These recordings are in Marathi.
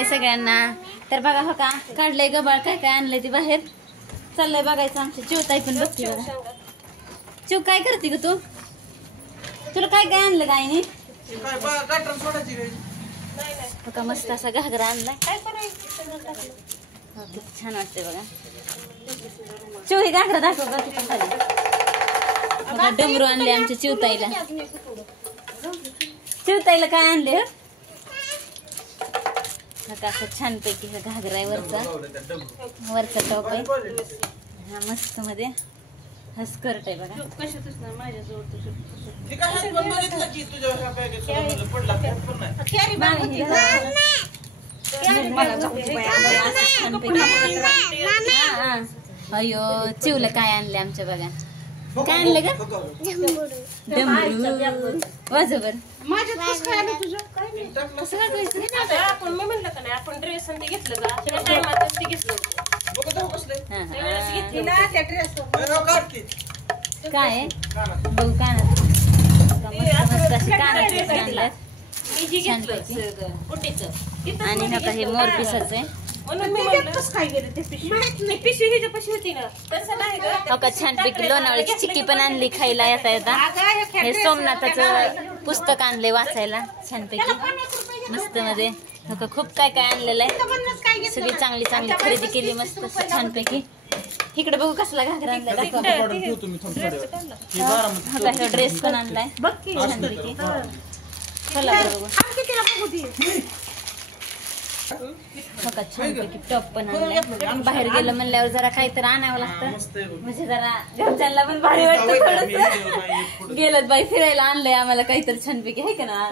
हाय सगळ्यांना. तर बघा हो का काढलंय गबाळ, काय काय आणलंय ती बाहेर. चाललंय बघायचं. आमची चिवताई पण बघते बघा. चिव काय करते ग तू? तुला काय काय आणलं गायने? हो का मस्त असा घागरा आणलाय. किती छान वाटतंय बघा. चिव ही घागरा दाखव बघा. डमरू आणले आमच्या चिवताईला. चिवताईला काय आणले? असं छानपैकी घागरा आहे वरचा टॉप आहे हा मस्त मध्ये. हा स्कर्ट आहे बघा. अयो चिवलं काय आणले आमच्या बघा. काय आणलं का? डमरू वाजवर. आपण म्हणलं का नाही आपण ड्रेस ते घेतलं का त्या टायमातच ते घेतलं काय बघू कानात आणि नका हे मोर पिसाच आहे. छानपैकी लोणावळ्याची चिक्की पण आणली खायला येता येता. हे सोमनाथाचं पुस्तक आणले वाचायला छानपैकी मस्त मध्ये. खूप काय काय आणलेलं आहे. सगळी चांगली चांगली खरेदी केली मस्त छानपैकी. इकडे बघू कसला घागरा आणलाय. ड्रेस पण आणलाय छानपैकी. चला बघू. छानपैकी टॉप पण आणलाय. बाहेर गेलं म्हणल्यावर जरा काहीतरी आणावं लागतं म्हणजे जरा घरच्यांना पण भारी वाटतं. गेलं बाई फिरायला आणलंय आम्हाला काहीतरी छानपैकी आहे का ना.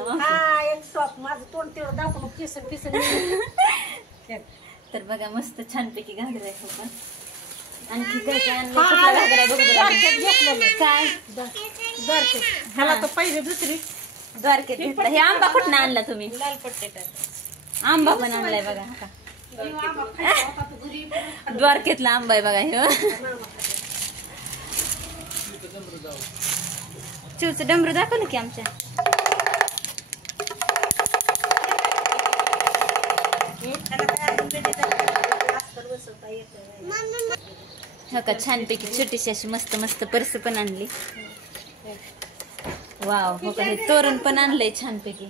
तर बघा मस्त छानपैकी घागरा आहे. हो का आणखी काय काय आणलं? कुठला घागरा बघू. काय ह्याला तर पहिले दुसरी द्वारकेत घेतला. हे आंबा कुठं आणला तुम्ही? लाल पट्टे आंबा पण आणलाय बघा. द्वारकेतला आंबा आहे बघा. हे चिवचं डमरू दाखवलं की आमच्या. हो का छानपैकी छोटीशी अशी मस्त मस्त पर्स पण आणली. वाव. हो का हे तोरण पण आणलंय छानपैकी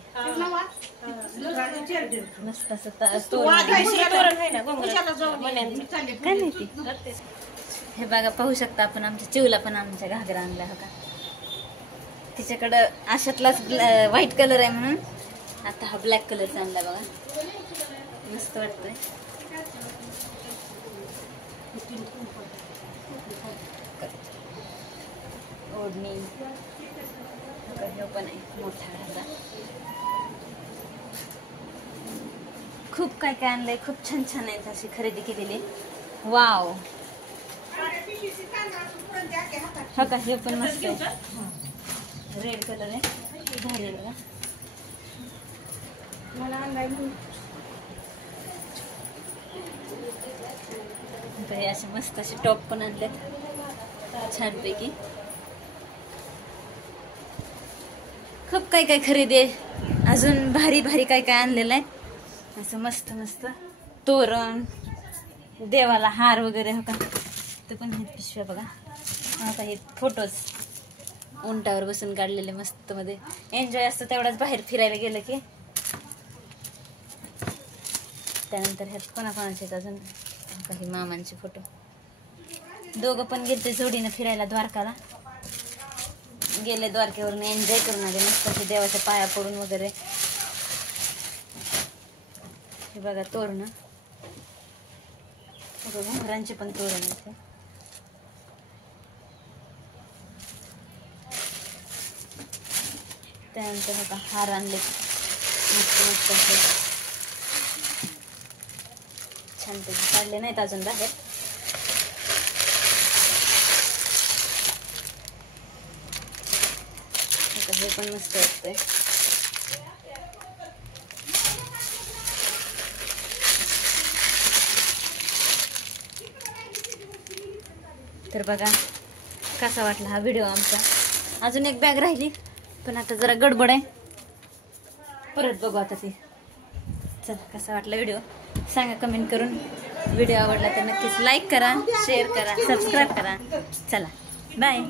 मस्त असं तोरण. काय माहिती. हे बघा पाहू शकता आपण आमच्या चिवला पण आमच्या घागरा आणला. हो का तिच्याकडं अशातलाच व्हाईट कलर आहे म्हणून आता हा ब्लॅक कलरचा आणला बघा. मस्त वाटतोय. ओढणी पण आहे मोठा घागरा. खूप काय काय आणलंय. खूप छान छान आहे अशी खरेदी केलेली. वाव. हा का हे पण मस्त आहे. रेड कलर आहे भारी बघा. हे असे मस्त असे टॉप पण आणलेत छानपैकी. खूप काय काय खरेदी आहे. अजून भारी भारी काय काय आणलेलं आहे. असं मस्त मस्त तोरण देवाला हार वगैरे. हो का ते पण हे पिशव्या बघा. आता हे फोटोज उंटावर बसून काढलेले मस्त मध्ये. एन्जॉय असतं तेवढाच बाहेर फिरायला गेलं की. त्यानंतर ह्यात कोणाकोणाचे अजून काही मामांचे फोटो. दोघं पण गेले जोडीनं फिरायला द्वारकाला. गेले द्वारकेवरून एन्जॉय करून आले मस्त देवाच्या पाया पडून वगैरे. हे बघा तोरण. घरांचे पण तोरण येते. त्यानंतर बघा हार आणले मस्त मस्त छानपैकी. काढले नाहीत अजून बाहेर. हे पण मस्त वाटतंय. तर बघा कसा वाटला हा व्हिडिओ आमचा. अजून एक बॅग राहिली पण आता जरा गडबड आहे. परत बघू आता ती. चला कसा वाटला व्हिडिओ सांगा कमेंट करून. व्हिडिओ आवडला तर नक्कीच लाईक करा, शेअर करा, सबस्क्राईब करा. चला बाय.